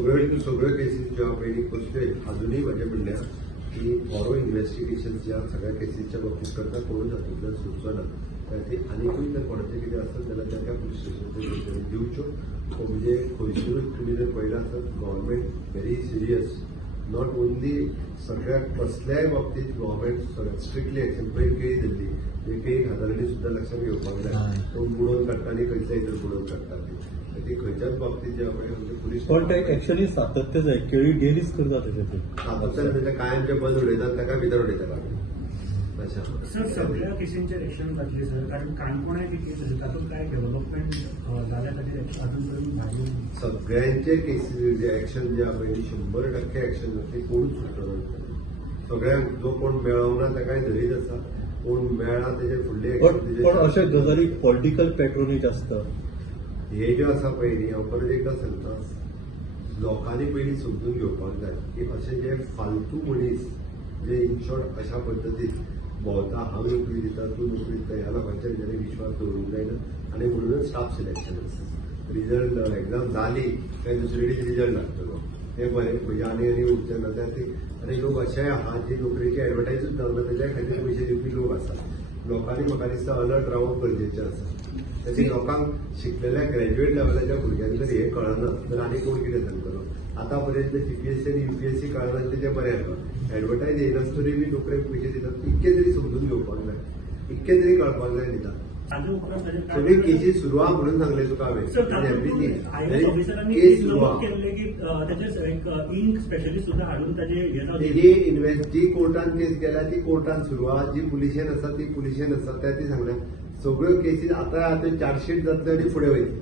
सगळ्यो केसीस ज्या पयलीं कसल्योय अजूनही माझ्या म्हणल्या की थॉरो इन्व्हेस्टिगेशन ज्या सगळ्या केसीसच्या बाबतीत करता कोणूच हातूंतल्यान सुचना खातीर आनीकूय जर कोणाचें कितें आसत जाल्यार त्या पुलीस स्टेशनाचेर दिवच्यो म्हणजे खंयसरूय तुमी जर पळयलां आसत government very serious not only सगळ्या कसल्याय बाबतीत गव्हर्मेंट सगळ्यात स्ट्रिक्टली एक्शन पळय केळी धरली केळी खाताना सुद्धा लक्षात घेवपाक जाय कोण बुडोवन काडटा आनी खंयच्याय इतर बुडोवन काडटा ती खंयच्याच बाबतीत जे आपण म्हणजे पोलीस पण ते एक्चुअली सातत्य जाय केळी डेलीच करता त्याच्यात सातत्यान त्याच्या कायमचे बंद उडयतात ताका भितर उडयतात अशा सर सगळ्या केसींचेर एक्शन जातली सर कारण काणकोणाय जी केस आसा तातूंत काय डेव्हलपमेंट जाल्या खातीर अजून पर्यंत झाली सगळ्यांचे केसीस जे एक्शन जे पयली 100% एक्शन जातली कोणूच सुटलो सगळ्यांक जो कोण मेळवना ताकाय धरीत आसा कोण मेळ्ळा तेजे फुडले पण अशा गजाली पॉलिटिकल पॅट्रोनेज आसता हे जे आसा पळय न्ही हांव परत एकदा सांगता लोकांनी पयलीं समजून घेवपाक जाय की अशे जे फालतू मनीस जे इन शॉर्ट अशा पद्दतीन भोंवता हांव नोकरी दिता तूं नोकरी दिता ह्या लोकांचेर जेणे विश्वास दवरूंक जायना आनी म्हणूनच स्टाफ सिलेक्शन आसा रिजल्ट एक्झाम जाली काय दुसरे दीस रिजल्ट लागतलो हे बरें म्हणजे आनी उरचें ना आनी लोक अशेय आहा जी नोकरीची एडवर्टायजूच जावना तेच्या खातीर पयशे दिवपी लोक आसा लोकांनी म्हाका दिसता अलर्ट रावप गरजेचें आसा त्याची लोकांक शिकलेल्या ग्रॅज्युएट लेवलाच्या भुरग्यांक जर हे कळना तर आनी कोण कितें सांगतलो आतापर्यंत जीपीएससी आणि युपीएससी कळना तेजें बरें आसा एडवर्टायज येनासतरी बी नोकरेक पयशे दितात इतके तरी समजून घेवपाक जाय इतके तरी कळपाक जाय दितात सगळी केसीस सुरू आहा म्हणून सांगले तुका हांवें केस सुरू जी कोर्टान केस गेल्या ती कोर्टान सुरू आहा जी पुलिशेन आसा ती पुलिशेन आसा त्या ती सांगल्या सगळ्यो केसीस आतां चार्जशीट जातल्यो आनी फुडें वयतल्यो